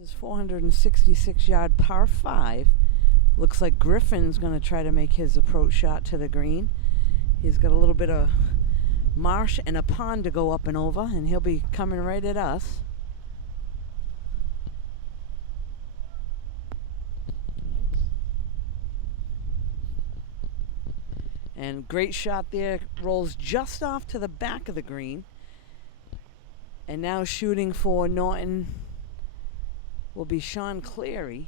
This is 466-yard par 5. Looks like Griffin's going to try to make his approach shot to the green. He's got a little bit of marsh and a pond to go up and over, and he'll be coming right at us. And great shot there, rolls just off to the back of the green. And now shooting for Norton will be Sean Cleary.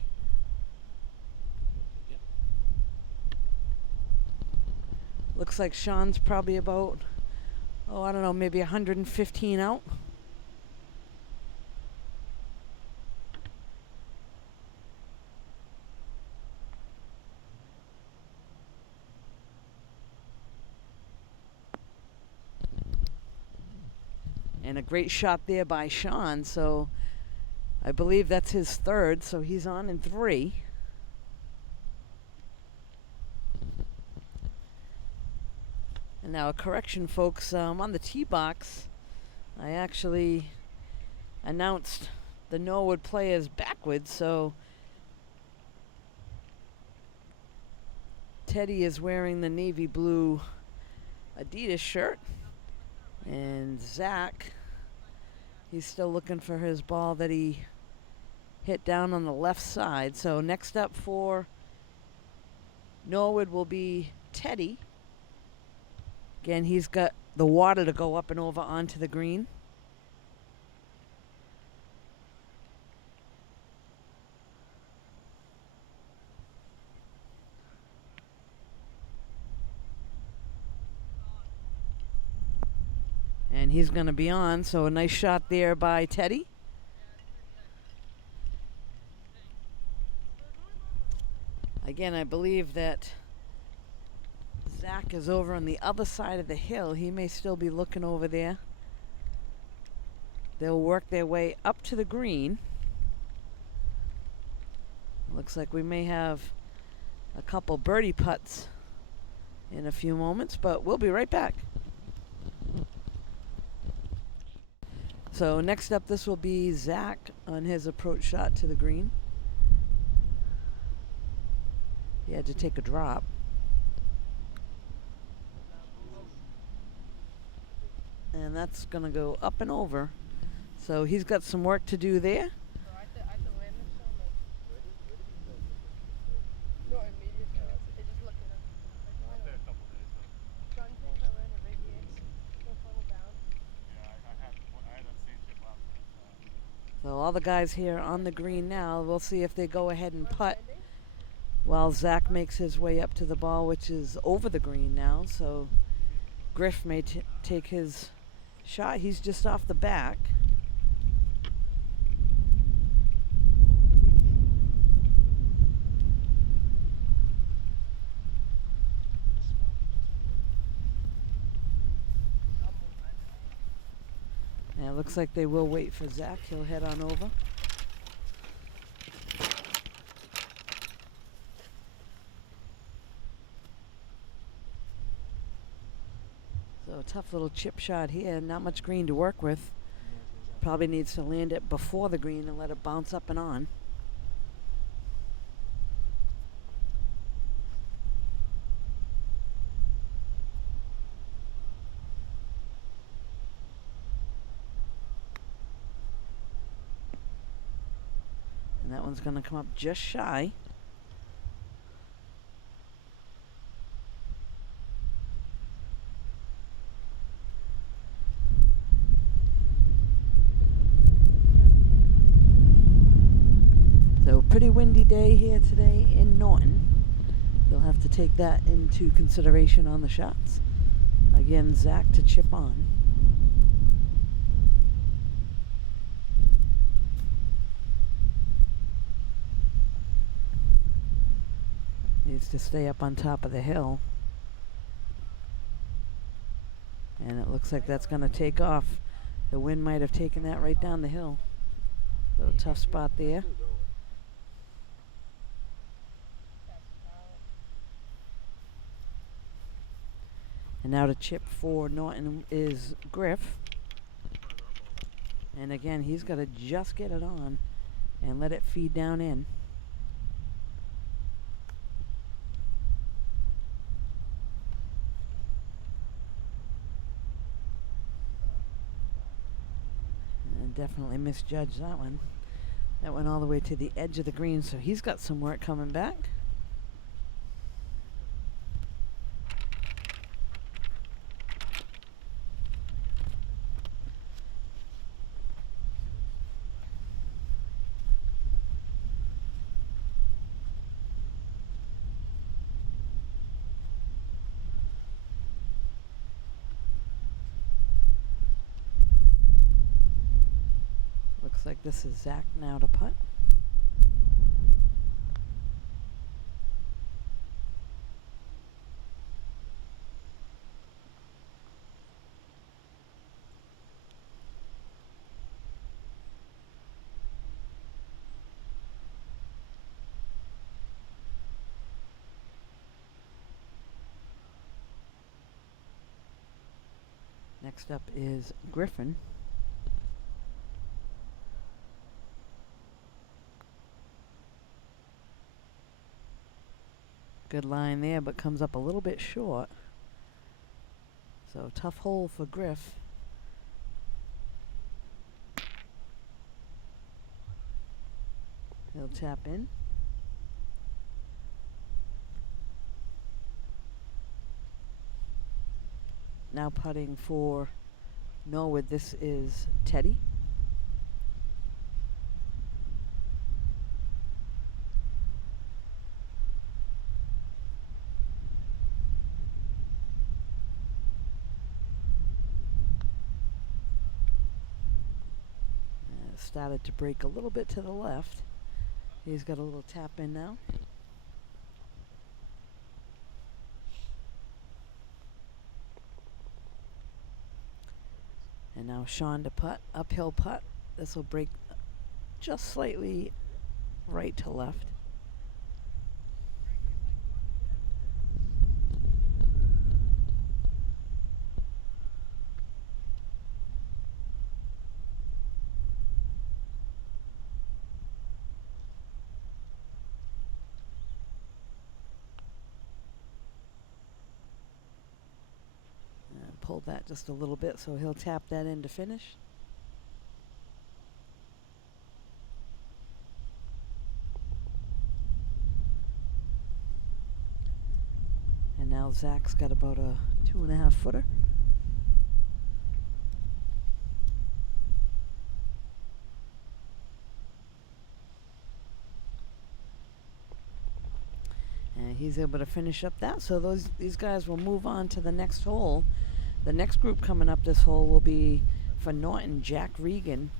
Looks like Sean's probably about, I don't know, maybe 115 out. And a great shot there by Sean, so I believe that's his third, so he's on in 3. And now a correction, folks, on the tee box, I actually announced the Norwood players backwards, so Teddy is wearing the navy blue Adidas shirt, and Zach, he's still looking for his ball that he hit down on the left side. So next up for Norwood will be Teddy. Again, he's got the water to go up and over onto the green. And he's going to be on, so a nice shot there by Teddy. Again, I believe that Zach is over on the other side of the hill. He may still be looking over there. They'll work their way up to the green. Looks like we may have a couple birdie putts in a few moments, but we'll be right back. So next up, this will be Zach on his approach shot to the green. He had to take a drop. And that's going to go up and over. So he's got some work to do there. So all the guys here on the green now, we'll see if they go ahead and putt while Zach makes his way up to the ball, which is over the green now. So Griff may take his shot. He's just off the back. And it looks like they will wait for Zach. He'll head on over. So a tough little chip shot here. Not much green to work with. Probably needs to land it before the green and let it bounce up and on. And that one's going to come up just shy. Pretty windy day here today in Norton. You'll have to take that into consideration on the shots. Again, Zach to chip on. Needs to stay up on top of the hill. And it looks like that's going to take off. The wind might have taken that right down the hill. So tough spot there. And now to chip for Norton is Griff. And again, he's got to just get it on. and let it feed down in. And definitely misjudged that one. That went all the way to the edge of the green, so he's got some work coming back. Looks like this is Zach now to putt. Next up is Griffin. Good line there, but comes up a little bit short. So tough hole for Griff. He'll tap in. Now putting for Norwood, this is Teddy. Started to break a little bit to the left. He's got a little tap in now. And now Sean to putt, uphill putt. This will break just slightly right to left. Pulled that just a little bit, so he'll tap that in to finish. And now Zach's got about a 2.5 footer. And he's able to finish up that, so these guys will move on to the next hole. The next group coming up this hole will be for Norton, Jack Regan,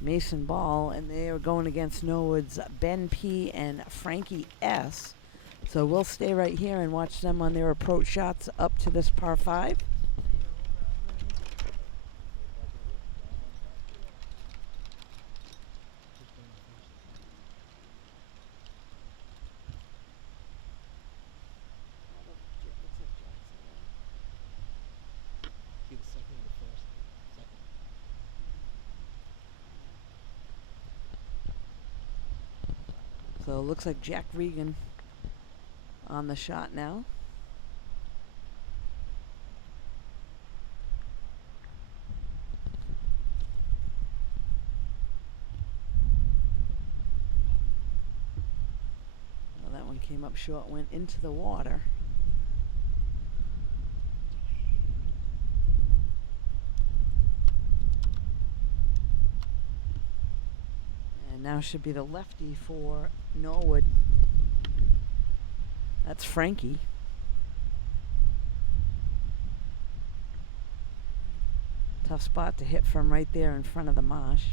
Mason Ball, and they are going against Norwood's Ben P. and Frankie S. So we'll stay right here and watch them on their approach shots up to this par 5. So it looks like Jack Regan on the shot now. Well, that one came up short, went into the water. And now should be the lefty for Norwood. That's Frankie. Tough spot to hit from right there in front of the marsh.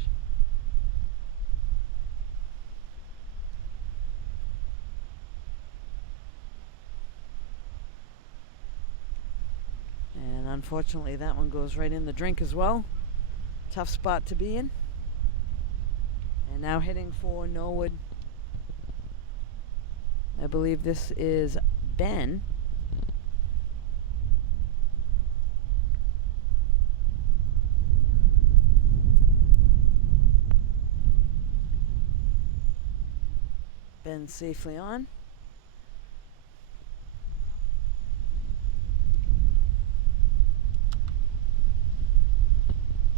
And unfortunately that one goes right in the drink as well. Tough spot to be in. And now hitting for Norwood, I believe this is Ben. Ben safely on.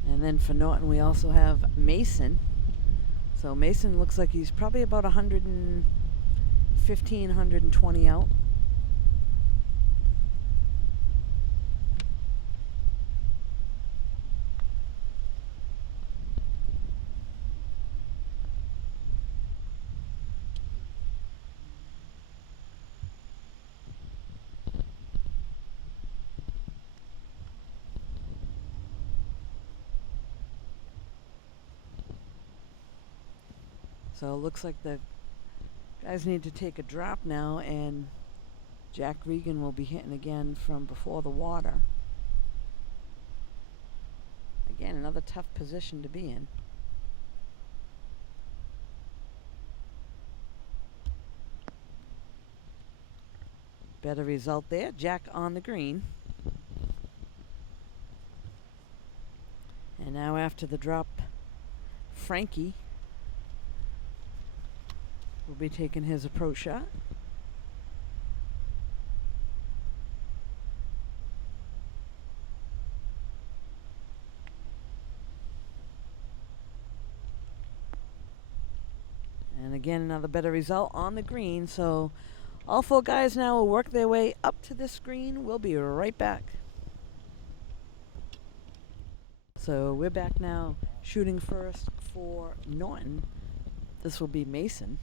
And then for Norton, we also have Mason. So Mason looks like he's probably about 115, 120 out. So it looks like the guys need to take a drop now, and Jack Regan will be hitting again from before the water. Again, another tough position to be in. Better result there. Jack on the green. And now after the drop, Frankie will be taking his approach shot. And again, another better result on the green. So all four guys now will work their way up to this green. We'll be right back. So we're back now, shooting first for Norton. This will be Mason.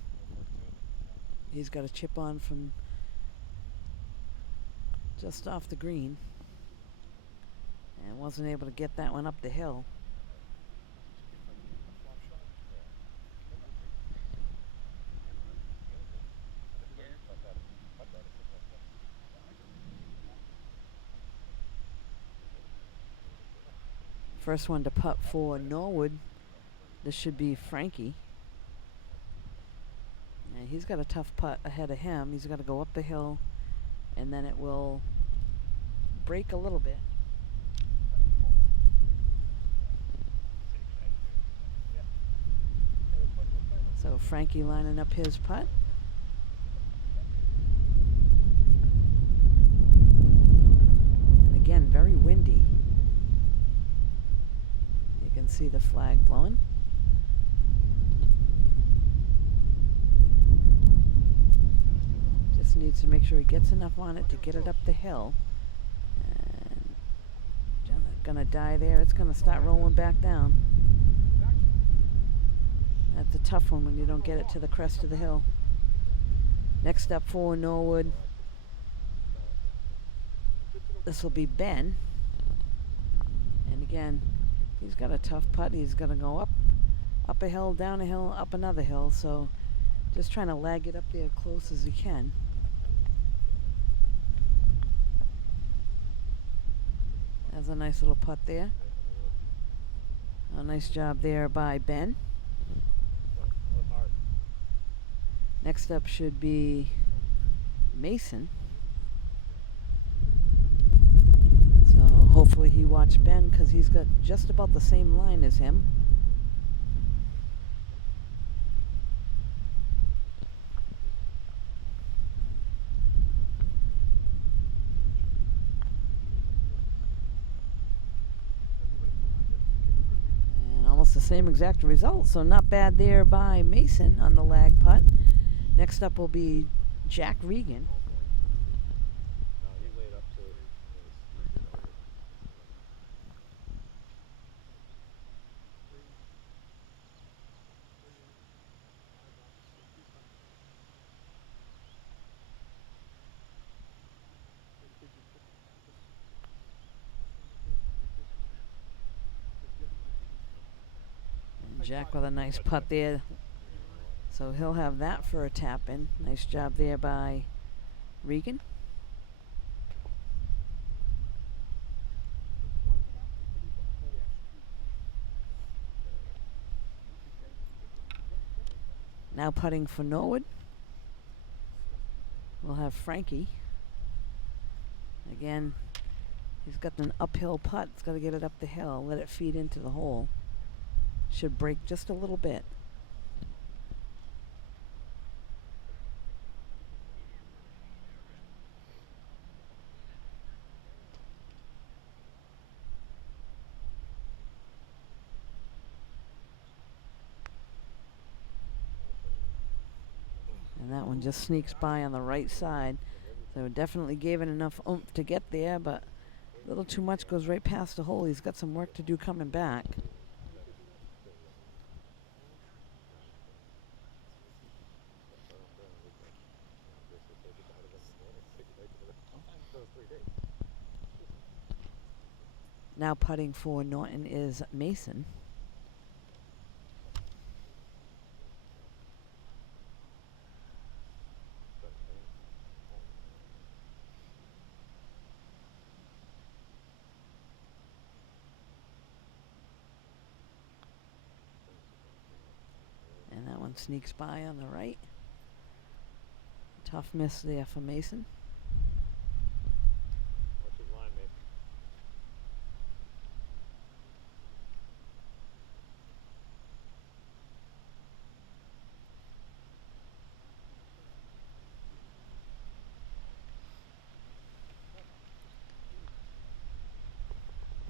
He's got a chip on from just off the green and wasn't able to get that one up the hill. First one to putt for Norwood. This should be Frankie. And he's got a tough putt ahead of him. He's got to go up the hill, and then it will break a little bit. So Frankie lining up his putt. And again, very windy. You can see the flag blowing. Just needs to make sure he gets enough on it to get it up the hill. And gonna die there. It's gonna start rolling back down. That's a tough one when you don't get it to the crest of the hill. Next up for Norwood, this will be Ben. And again, he's got a tough putt. He's gonna go up a hill, down a hill, up another hill. So just trying to lag it up there close as he can. That's a nice little putt there. A nice job there by Ben. Next up should be Mason. So hopefully he watched Ben, because he's got just about the same line as him. And almost the same exact result, so not bad there by Mason on the lag putt. Next up will be Jack Regan. And Jack with a nice putt there. So he'll have that for a tap in. Nice job there by Regan. Now putting for Norwood, we'll have Frankie. Again, he's got an uphill putt. He's got to get it up the hill, let it feed into the hole. Should break just a little bit. And that one just sneaks by on the right side. So definitely gave it enough oomph to get there, but a little too much, goes right past the hole. He's got some work to do coming back. Now putting for Norton is Mason. And that one sneaks by on the right. Tough miss there for Mason. Watch his line, Mason.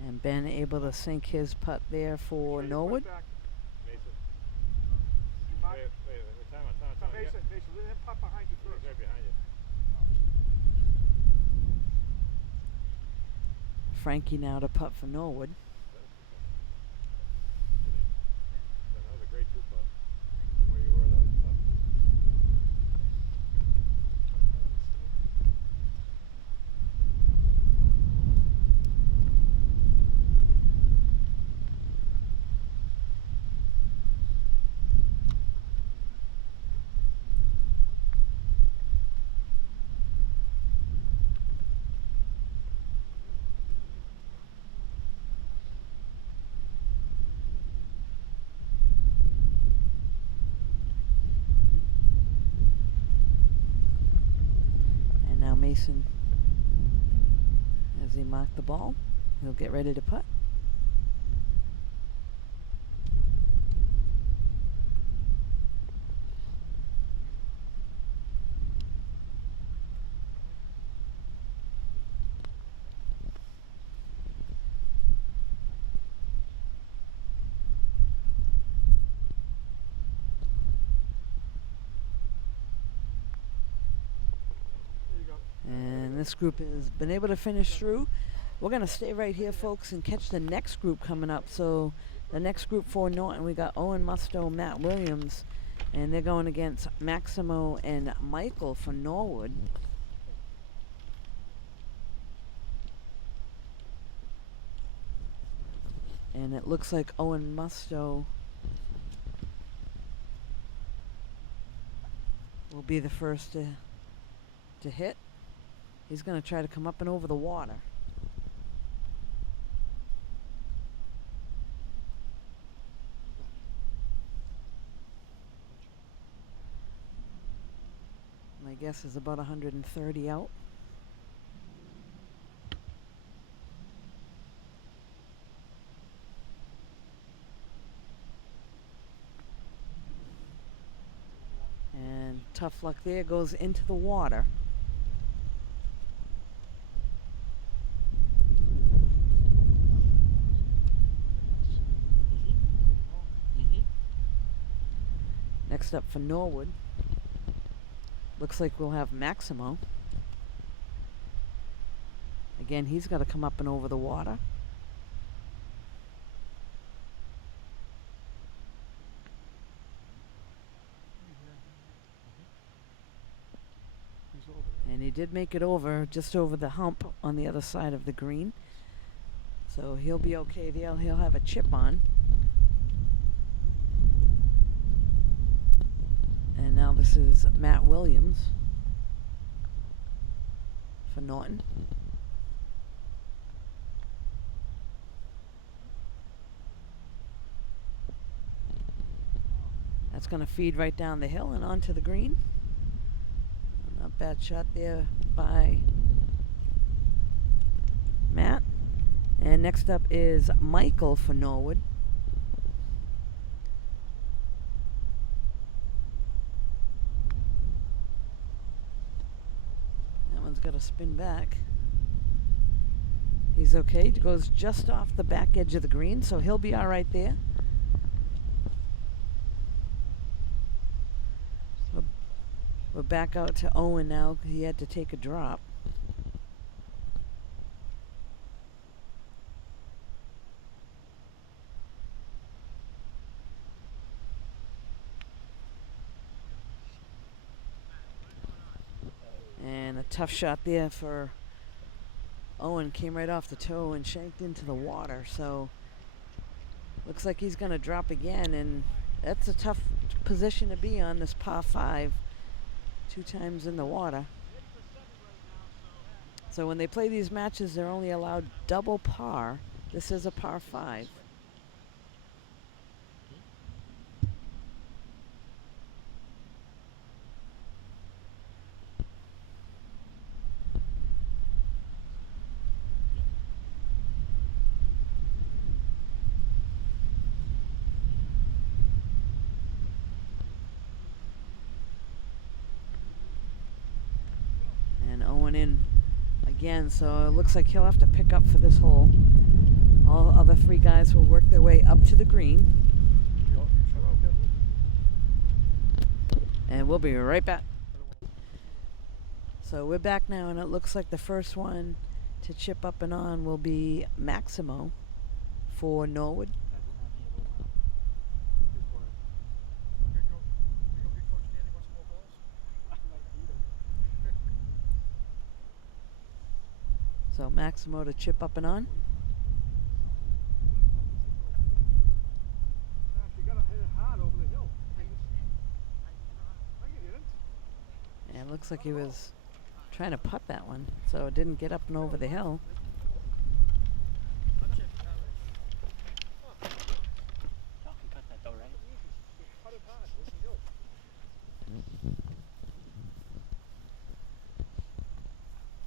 And Ben able to sink his putt there for Norwood. Mason. Wait, time out. Mason, let him putt behind you first. He's right behind you. Frankie now to putt for Norwood. That was a great two putt. From where you were, that was tough. And now Mason, as he marked the ball, he'll get ready to putt. And this group has been able to finish through. We're going to stay right here, folks, and catch the next group coming up. So the next group for Norton, we got Owen Musto, Matt Williams, and they're going against Maximo and Michael for Norwood. And it looks like Owen Musto will be the first to hit. He's going to try to come up and over the water. My guess is about 130 out. And tough luck there, goes into the water. Next up for Norwood, looks like we'll have Maximo. Again, he's got to come up and over the water. And he did make it over, just over the hump on the other side of the green. So he'll be okay there. He'll have a chip on. And now this is Matt Williams for Norton. That's going to feed right down the hill and onto the green. Not bad shot there by Matt. And next up is Michael for Norwood. That one's got to spin back. He's okay. It goes just off the back edge of the green, so he'll be all right there. We're back out to Owen now. He had to take a drop. And a tough shot there for Owen. Came right off the toe and shanked into the water. So looks like he's going to drop again. And that's a tough position to be on, this par 5. 2 times in the water. So when they play these matches, they're only allowed double par. This is a par 5. And Owen in again, so it looks like he'll have to pick up for this hole. All other 3 guys will work their way up to the green. And we'll be right back. So we're back now, and it looks like the first one to chip up and on will be Maximo for Norwood. So Maximo to chip up and on. You gotta hit it hard over the hill. I can hit it. And it looks like he was trying to putt that one, so it didn't get up and over the hill.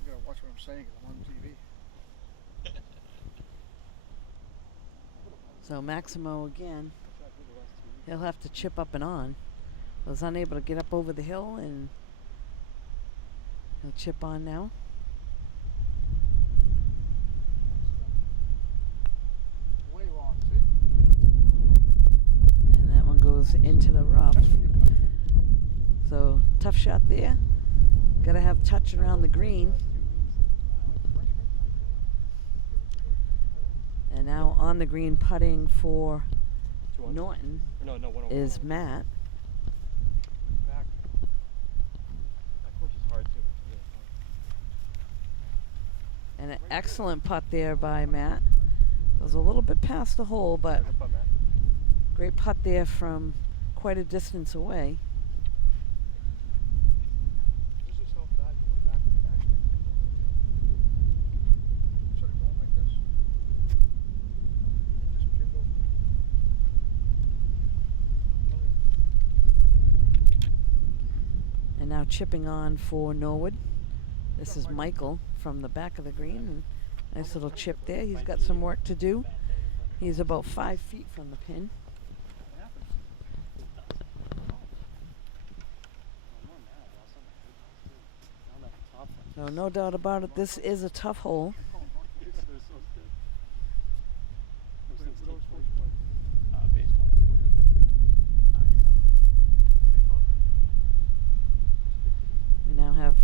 You gotta watch what I'm saying, 'cause I'm on TV. So Maximo again, he'll have to chip up and on. Was unable to get up over the hill, and he'll chip on now. Way wrong, see? And that one goes into the rough. So tough shot there. Gotta have touch around the green. And now on the green putting for Norton is Matt. Back. That course is hard too. It's really hard. And an excellent putt there by Matt. It was a little bit past the hole, but Good putt, Matt. great putt there from quite a distance away. This is how bad you went back to the backswing. Instead of going like this. Just give it over. And now chipping on for Norwood. This is Michael from the back of the green. And nice little chip there. He's got some work to do. He's about 5 feet from the pin. So no doubt about it, this is a tough hole. We now have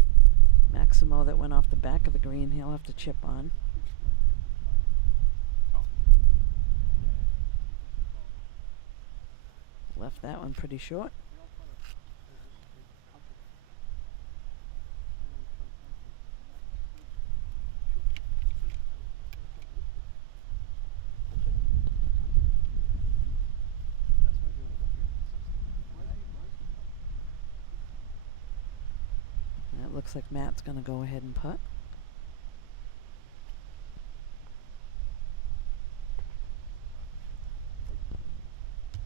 Maximo that went off the back of the green. He'll have to chip on. Left that one pretty short. And it looks like Matt's going to go ahead and putt.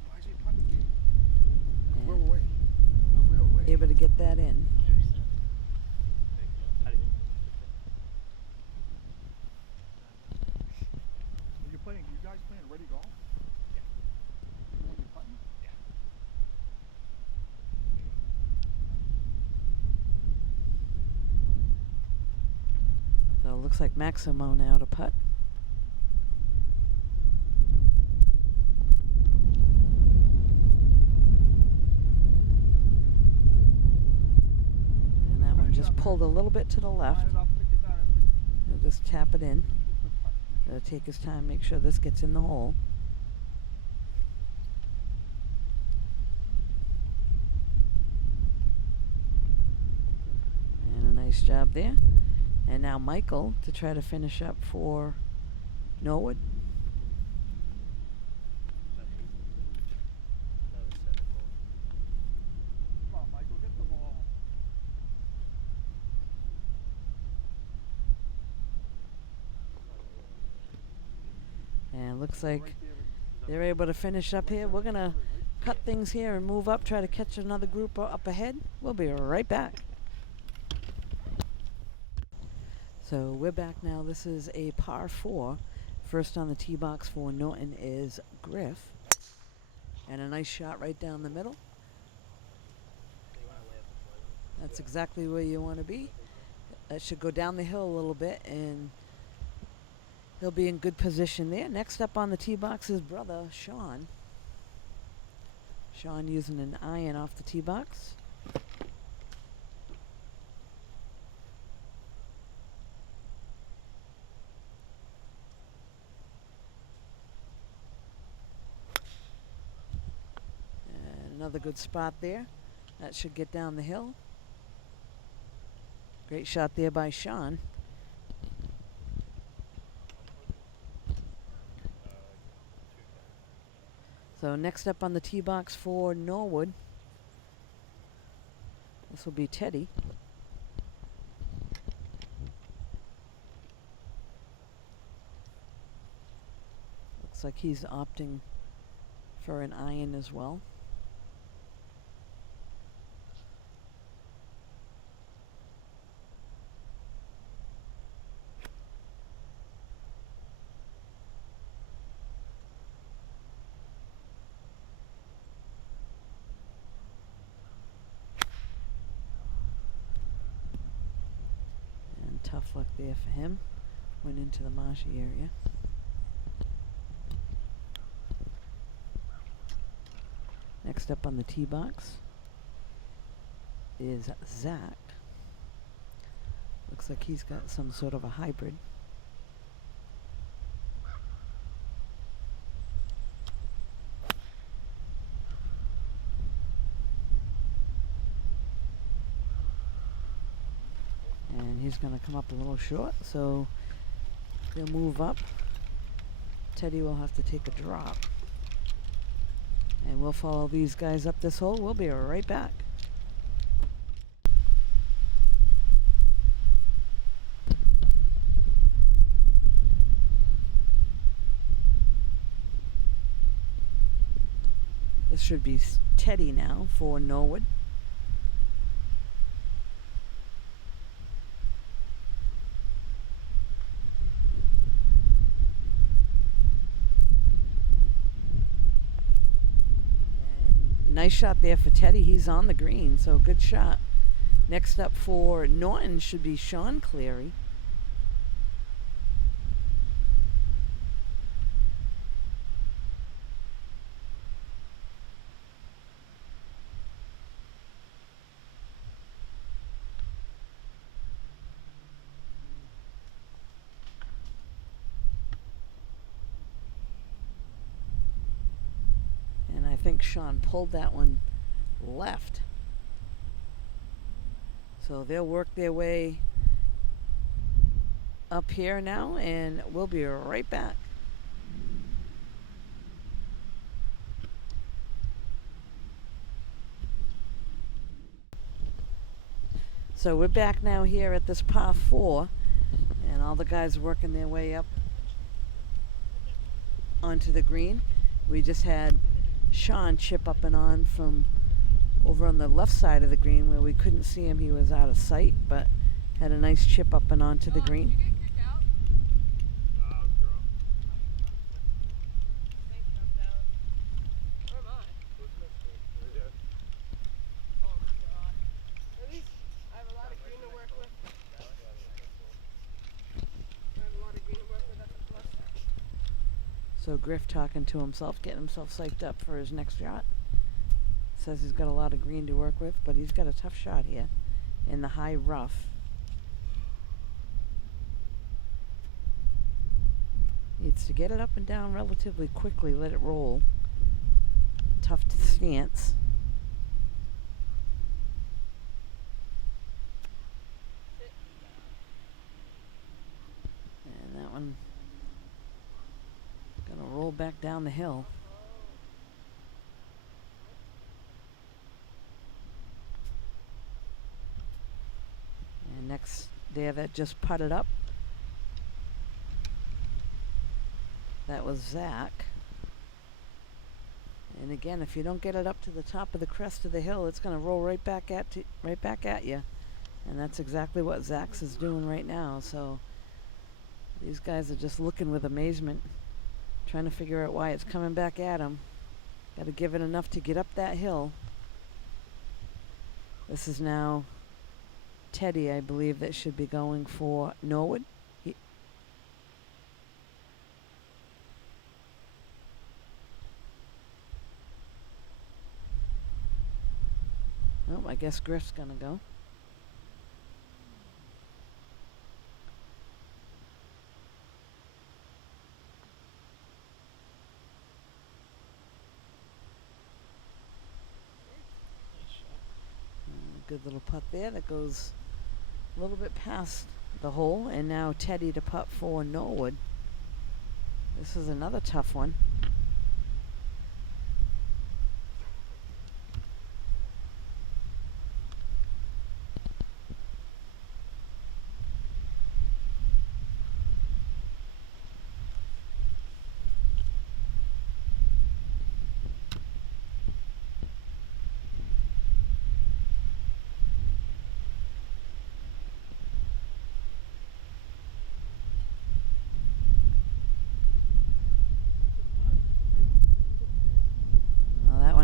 Why is he putting? And We're away. We're away. able to get that in. You guys playing ready golf? Yeah. You putting? Yeah. So it looks like Maximo now to putt. pulled a little bit to the left. Line it up, pick it down, everybody. He'll just tap it in. Quick putt. He'll take his time, make sure this gets in the hole. And a nice job there. And now Michael to try to finish up for Norwood. Come on, Michael, get the ball. And looks like Right there. they're able to finish up here. We're going to cut things here and move up, try to catch another group up ahead. We'll be right back. So we're back now. This is a par 4. First on the tee box for Norton is Griff. And a nice shot right down the middle. That's exactly where you want to be. That should go down the hill a little bit, and he'll be in good position there. Next up on the tee box is brother Sean. Sean using an iron off the tee box. And another good spot there. That should get down the hill. Great shot there by Sean. So next up on the tee box for Norwood, this will be Teddy. Looks like he's opting for an iron as well. Tough luck there for him. Went into the marshy area. Next up on the tee box is Zach. Looks like he's got some sort of a hybrid. He's going to come up a little short, so he'll move up. Teddy will have to take a drop. And we'll follow these guys up this hole. We'll be right back. This should be Teddy now for Norwood. Nice shot there for Teddy. He's on the green, so good shot. Next up for Norton should be Sean Cleary. I think Sean pulled that one left. So they'll work their way up here now, and we'll be right back. So we're back now here at this par 4, and all the guys working their way up onto the green. We just had Sean chip up and on from over on the left side of the green where we couldn't see him. He was out of sight, but had a nice chip up and onto the green. So Griff talking to himself, getting himself psyched up for his next shot. Says he's got a lot of green to work with, but he's got a tough shot here. in the high rough. Needs to get it up and down relatively quickly, let it roll. Tough to stance. And that one gonna roll back down the hill. And next there that just putted up, that was Zach. And again, if you don't get it up to the top of the crest of the hill, it's going to roll right back at you. And that's exactly what Zach's is doing right now. So these guys are just looking with amazement, trying to figure out why it's coming back at them. Got to give it enough to get up that hill. This is now Teddy, I believe, that should be going for Norwood. Oh, I guess Griff's gonna go. Good little putt there that goes a little bit past the hole, and now Teddy to putt for Norwood. This is another tough one.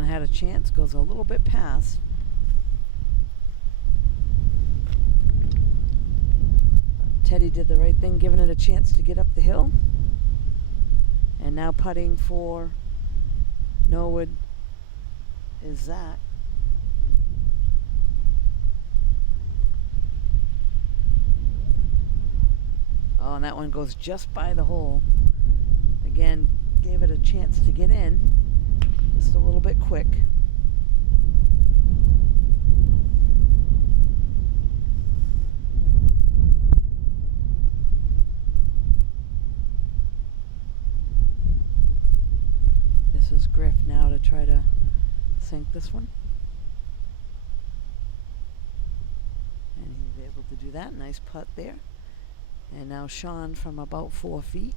Had a chance, goes a little bit past. Teddy did the right thing, giving it a chance to get up the hill. And now putting for Norwood is Zach. Oh, and that one goes just by the hole. Again, gave it a chance to get in. Just a little bit quick. This is Griff now to try to sink this one. And he's able to do that. Nice putt there. And now Sean from about 4 feet.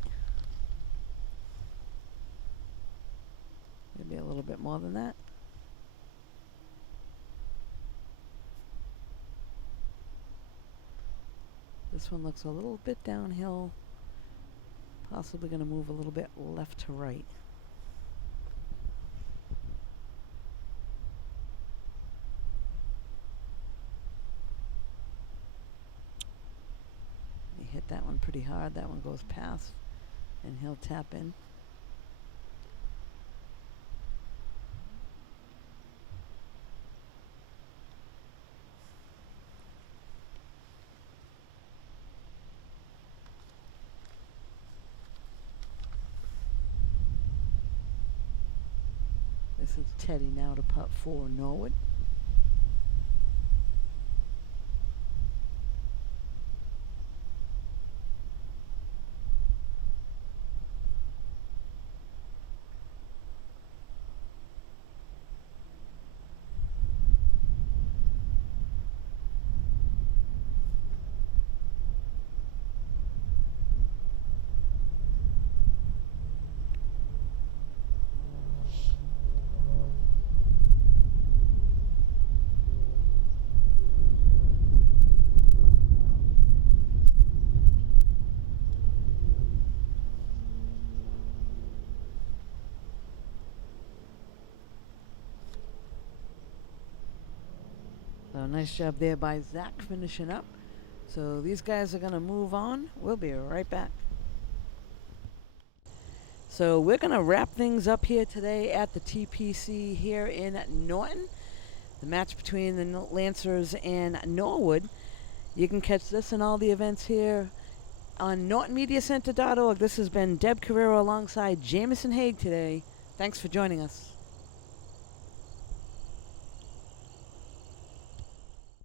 Maybe a little bit more than that. This one looks a little bit downhill. Possibly going to move a little bit left to right. He hit that one pretty hard. That one goes past, and he'll tap in. This is Teddy now to putt for Norwood. So nice job there by Zach finishing up. So these guys are going to move on. We'll be right back. So we're going to wrap things up here today at the TPC here in Norton. the match between the Lancers and Norwood. You can catch this and all the events here on NortonMediaCenter.org. This has been Deb Carrero alongside Jamison Haig today. Thanks for joining us.